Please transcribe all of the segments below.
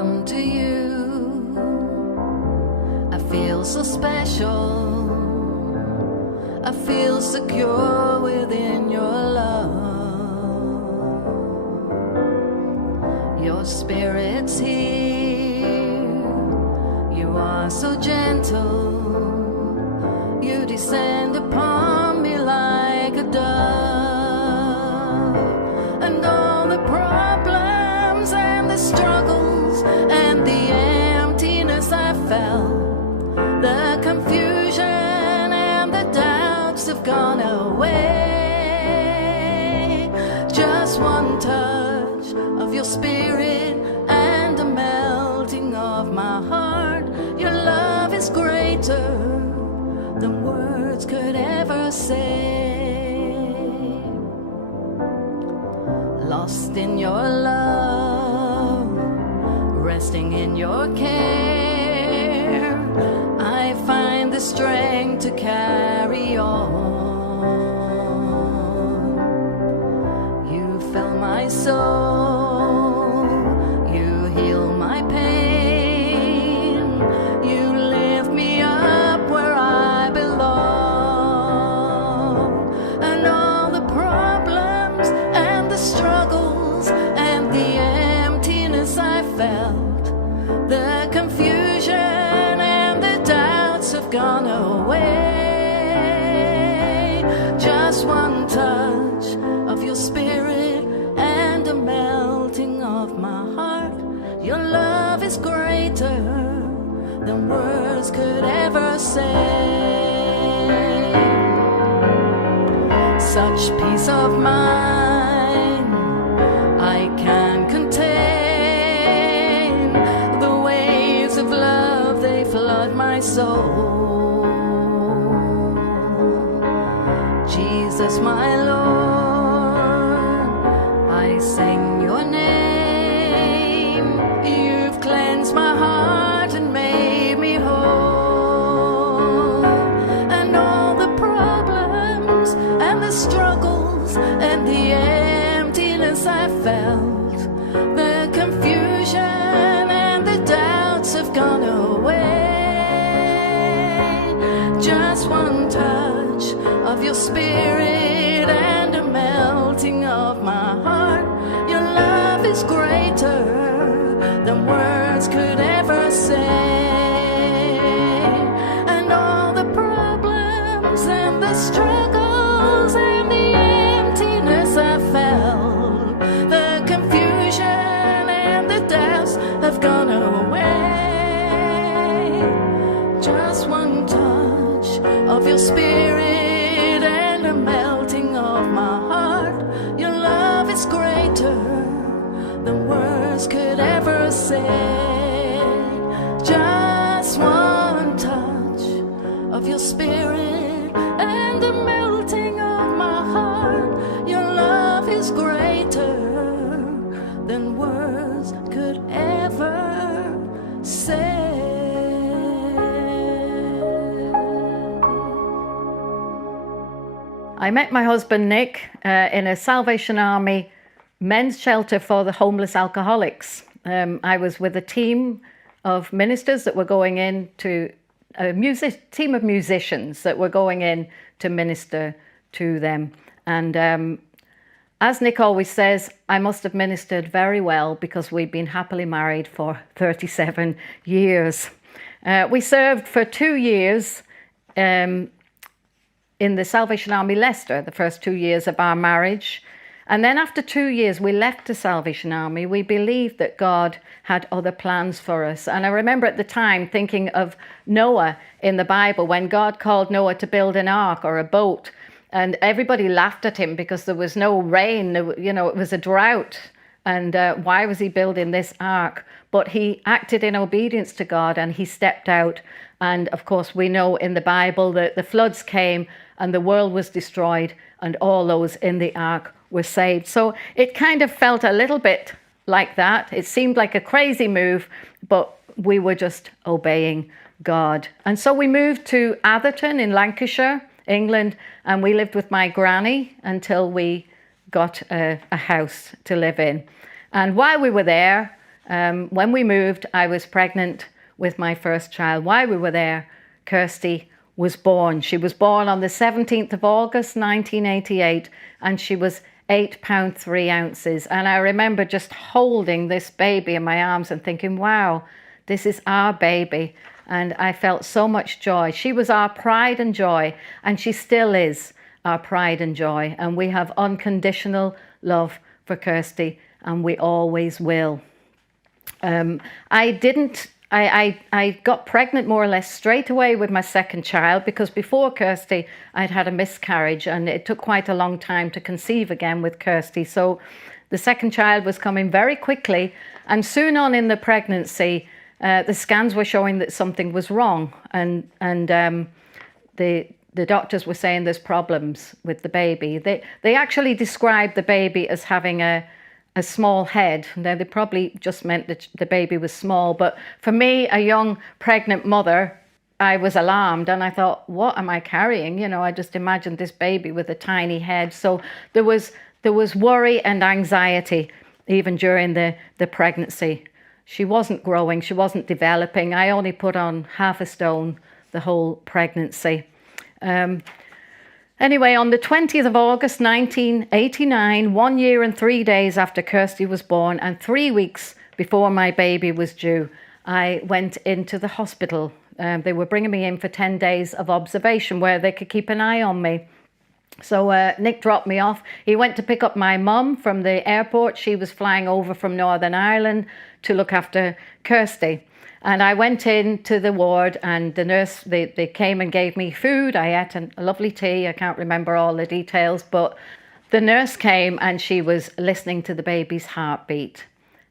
come to you, I feel so special. I feel secure within your love. Your spirit's here. You are so gentle. You descend upon me like a dove. And all the problems and the struggles and the emptiness I felt, the confusion and the doubts have gone away. Just one touch of your spirit and the melting of my heart. Your love is greater than words could ever say. Lost in your love, resting in your care, I find the strength to carry on. You fill my soul, you heal my pain, you lift me up where I belong. And all the problems and the struggles and the emptiness I felt, the confusion and the doubts have gone away. Just one touch of your spirit and the melting of my heart. Your love is greater than words could ever say. Such peace of mind I can't contain. The waves of love, they flood my soul. Jesus, my Lord, I sing your name. You've cleansed my heart and made me whole. And all the problems and the struggles and the emptiness I felt, the confusion and the doubts have gone away. Just one touch of your spirit and a melting of my heart. Your love is greater than words could ever say. And all the problems and the struggles and the emptiness I felt, the confusion and the doubts have gone away. Just one touch of your spirit and a melting of my heart. Your love is greater than words could ever say. Just one touch of your spirit and the melting of my heart. Your love is greater than words could ever say. I met my husband Nick in a Salvation Army men's shelter for the homeless alcoholics. I was with a team of ministers that were going in to team of musicians that were going in to minister to them. And as Nick always says, I must have ministered very well because we'd been happily married for 37 years. We served for 2 years in the Salvation Army Leicester, the first 2 years of our marriage. And then after 2 years, we left the Salvation Army. We believed that God had other plans for us. And I remember at the time thinking of Noah in the Bible, when God called Noah to build an ark or a boat, and everybody laughed at him because there was no rain, it was a drought. And why was he building this ark? But he acted in obedience to God and he stepped out. And of course, we know in the Bible that the floods came and the world was destroyed and all those in the ark were saved. So it kind of felt a little bit like that. It seemed like a crazy move, but we were just obeying God. And so we moved to Atherton in Lancashire, England, and we lived with my granny until we got a house to live in. And while we were there, When we moved, I was pregnant with my first child. While we were there, Kirsty was born. She was born on the 17th of August, 1988, and she was 8 pounds 3 ounces. And I remember just holding this baby in my arms and thinking, wow, this is our baby. And I felt so much joy. She was our pride and joy, and she still is our pride and joy. And we have unconditional love for Kirsty, and we always will. I got pregnant more or less straight away with my second child, because before Kirsty, I'd had a miscarriage, and it took quite a long time to conceive again with Kirsty. So the second child was coming very quickly, and soon on in the pregnancy, the scans were showing that something was wrong, and the doctors were saying there's problems with the baby. They actually described the baby as having a small head. Now, they probably just meant that the baby was small, but for me, a young pregnant mother, I was alarmed, and I thought, what am I carrying? You know, I just imagined this baby with a tiny head. So there was worry and anxiety even during the pregnancy. She wasn't growing, she wasn't developing. I only put on half a stone the whole pregnancy. Anyway, on the 20th of August 1989, 1 year and 3 days after Kirsty was born and 3 weeks before my baby was due, I went into the hospital. They were bringing me in for 10 days of observation where they could keep an eye on me. So Nick dropped me off. He went to pick up my mum from the airport. She was flying over from Northern Ireland to look after Kirsty. And I went into the ward, and the nurse, they came and gave me food. I ate a lovely tea. I can't remember all the details, but the nurse came and she was listening to the baby's heartbeat.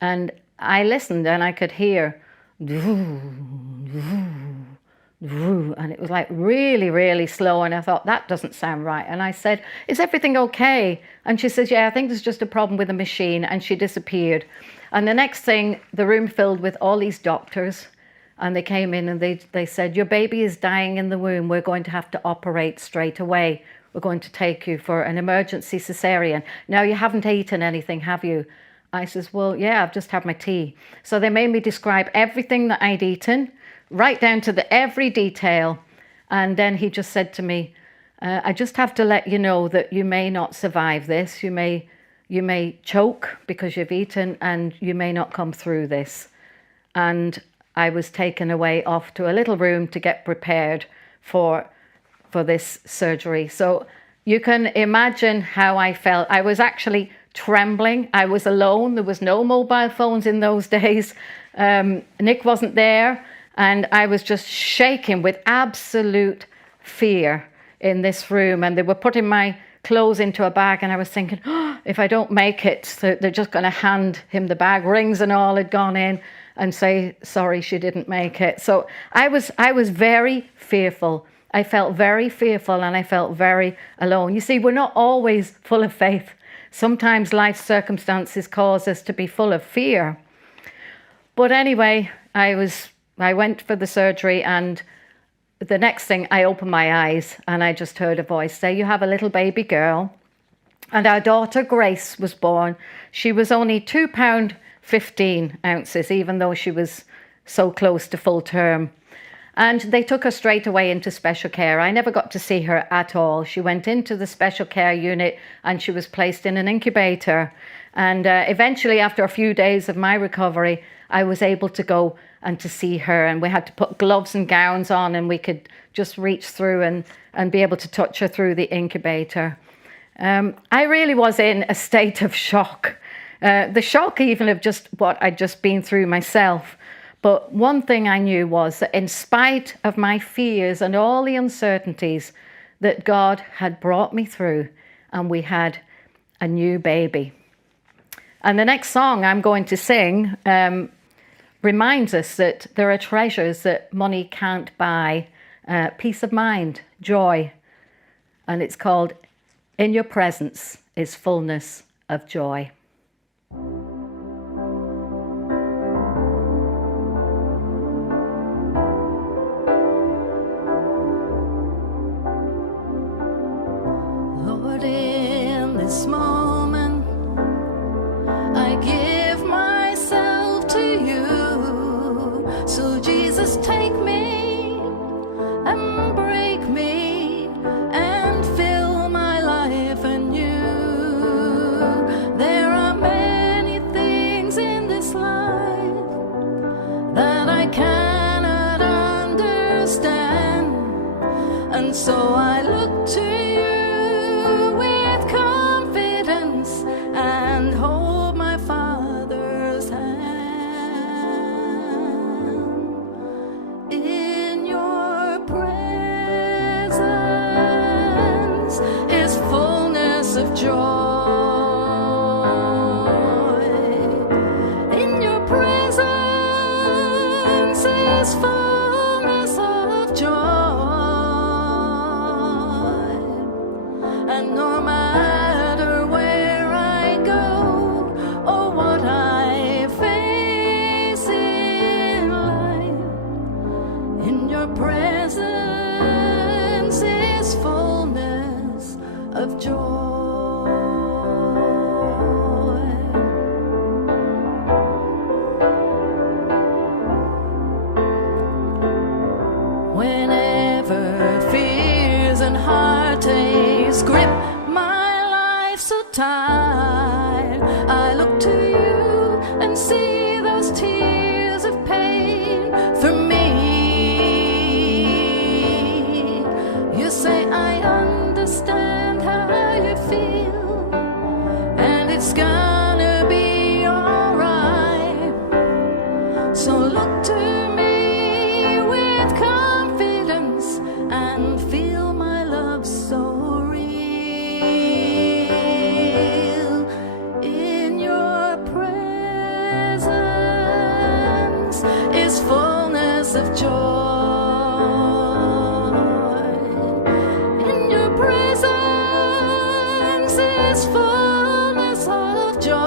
And I listened and I could hear, and it was like really, really slow. And I thought, that doesn't sound right. And I said, is everything okay? And she says, yeah, I think there's just a problem with the machine. And she disappeared. And the next thing, the room filled with all these doctors, and they came in and they said, your baby is dying in the womb. We're going to have to operate straight away. We're going to take you for an emergency cesarean. Now, you haven't eaten anything, have you? I says, well, yeah, I've just had my tea. So they made me describe everything that I'd eaten, right down to every detail. And then he just said to me, I just have to let you know that you may not survive this. You may choke because you've eaten, and you may not come through this. And I was taken away off to a little room to get prepared for this surgery. So you can imagine how I felt. I was actually trembling. I was alone. There was no mobile phones in those days. Nick wasn't there, and I was just shaking with absolute fear in this room. And they were putting my clothes into a bag, and I was thinking, oh, if I don't make it, so they're just going to hand him the bag. Rings and all had gone in, and say, sorry, she didn't make it. So I was very fearful. I felt very fearful, and I felt very alone. You see, we're not always full of faith. Sometimes life circumstances cause us to be full of fear. But anyway, I went for the surgery, and the next thing, I opened my eyes and I just heard a voice say, you have a little baby girl. And our daughter Grace was born. She was only 2 pounds 15 ounces, even though she was so close to full term. And they took her straight away into special care. I never got to see her at all. She went into the special care unit and she was placed in an incubator. And eventually, after a few days of my recovery, I was able to go and to see her, and we had to put gloves and gowns on, and we could just reach through and be able to touch her through the incubator. I really was in a state of shock. The shock even of just what I'd just been through myself. But one thing I knew was that in spite of my fears and all the uncertainties, that God had brought me through, and we had a new baby. And the next song I'm going to sing reminds us that there are treasures that money can't buy, peace of mind, joy. And it's called In Your Presence is Fullness of Joy. Lord, in this moment, I give myself to And so I look to you with confidence and hold my Father's hand. In your presence is fullness of joy. In your presence is fullness of joy. And no matter where I go or what I face in life, in your presence is fullness of joy. Whenever fears and heartaches grip my life so tight, I look to you and see those tears of pain for me. You say I understand how you feel, and it's gonna be alright. So look to me with confidence and feel my love so real. In your presence is fullness of joy. In your presence is fullness of joy.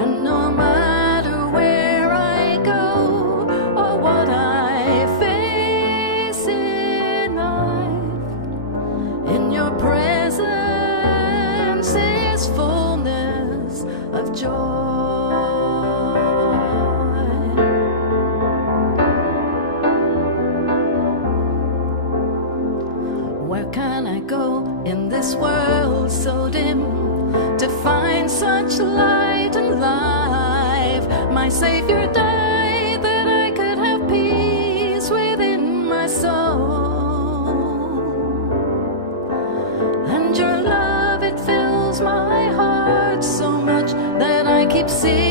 And no matter where I go or what I face in life, in your presence is fullness of joy. Where can I go in this world so dim to find such light and life? My Savior died that I could have peace within my soul. And your love, it fills my heart so much that I keep seeking